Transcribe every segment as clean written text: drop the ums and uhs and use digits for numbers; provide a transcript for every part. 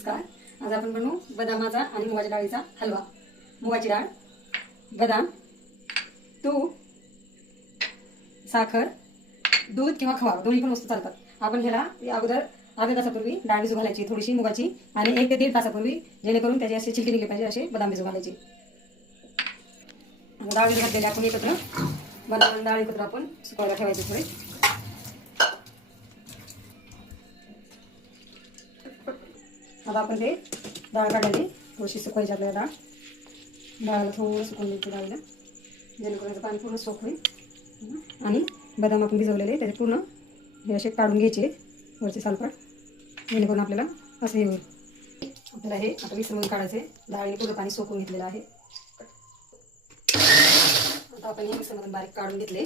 नमस्कार. आज आपण बनवू बदामाचा आणि मुगाच्या डाळीचा हलवा. मुगाची डाळ, बदाम, तूप, साखर, दूध किंवा खवा दोन्ही पण वस्तू चालतात. आपण ह्याला अगोदर अर्ध्या तासापूर्वी डाळ भिजू घालायची, थोडीशी मुगाची, आणि 1 ते 1.5 तासापूर्वी, जेणेकरून त्याचे असे छिलके निघले पाहिजे असे बदाम भिजू घालायचे. डाळ भिजू घातलेली आपण एकत्र बदाम डाळ एकत्र आपण सुकवायला ठेवायचे थोडे. आता आपण ते डाळ काढलेली थोडीशी सुकवायची. आपल्याला डाळाला थोडं सुकवून द्यायचं डाळीला, जेणेकरून त्याचं पाणी पूर्ण सोक होईल. आणि बदाम आपण भिजवलेले त्याचे पूर्ण हे असे काढून घ्यायचे वरचे सालपाट, जेणेकरून आपल्याला असं हे होईल. आपल्याला हे आता मिक्सरमधून काढायचे. डाळीने पूर्ण पाणी सोकून घेतलेलं आहे. आता आपण हे मिक्सरमधून बारीक काढून घेतले.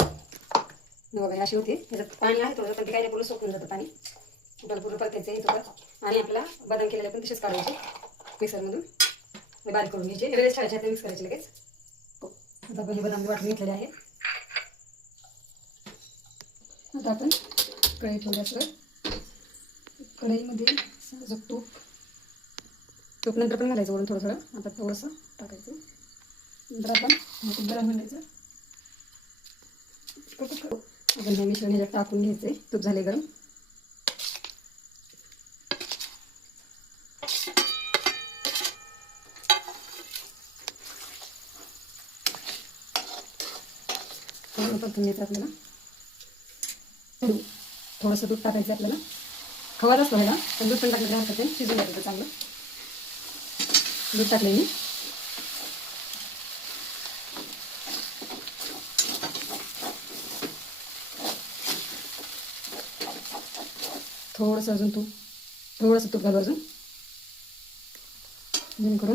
बघा असे होते. त्याच्यात पाणी आहे थोडं, पण ते काही पूर्ण सोकून जातं पाणी. आपल्याला पूर्ण परतायचं आहे थोडं. आणि आपल्याला बदाम केलेले पण तसेच काढायचे मिक्सरमधून, बारीक करून घ्यायचे. वेळेस ठेवायचे, मिक्स करायचे लगेच. आता आपण हे बदाम वाटून घेतलेले आहे. आता आपण कढई ठेवली. असं कढईमध्ये तूप नंतर पण घालायचं वरून थोडं थोडं. आता थोडंसं टाकायचं. नंतर आपण गरम घालायचं. आपण हे मिश्रण ह्याच्यात टाकून घ्यायचे. तूप झाले गरम. परतून घ्यायचं आपल्याला. थोडंसं दूध टाकायचं आपल्याला. खवा असतो ह्याला, पण दूध पण टाकलं तर हरकत नाही, शिजून जातं चांगलं. दूध टाकले मी. थोडंसं तूप घालू अजून, जेणेकरून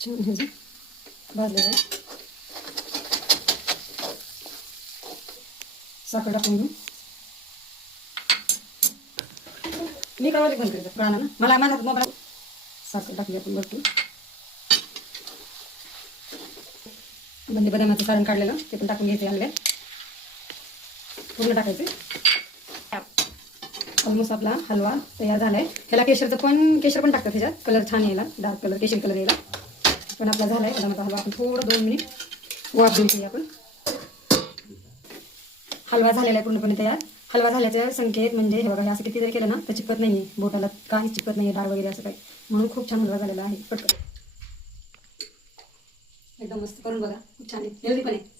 छान ह्याचं भाजलं जाईल. साखर टाकून घेऊ. मी काय बंद करायचं प्राणा ना, मला माझा मोबाईल. साखर टाकली आपण वरती. म्हणजे बदामाचं सारण काढलेलं ते पण टाकून घ्यायचे. हलव्यात पूर्ण टाकायचे. ऑलमोस्ट आपला हलवा तयार झालाय. ह्याला केशर पण टाकतात त्याच्यात, कलर छान यायला, डार्क कलर, केशर कलर यायला. पण आपला झालाय बदामाचा हलवा. आपण थोडं 2 मिनिट वाफ देऊ. आपण हलवा झालेला आहे पूर्णपणे तयार. हलवा झाल्याचे संकेत म्हणजे हे बघा, हे असं किती जरी केलं ना तर चिपकत नाही आहे बोटाला, काहीच चिपकत नाही आहे डाळ वगैरे असं काही. म्हणून खूप छान हलवा झालेला आहे. पटकन एकदम मस्त करून बघा. खूप छान आहे, हेल्दी पण आहे.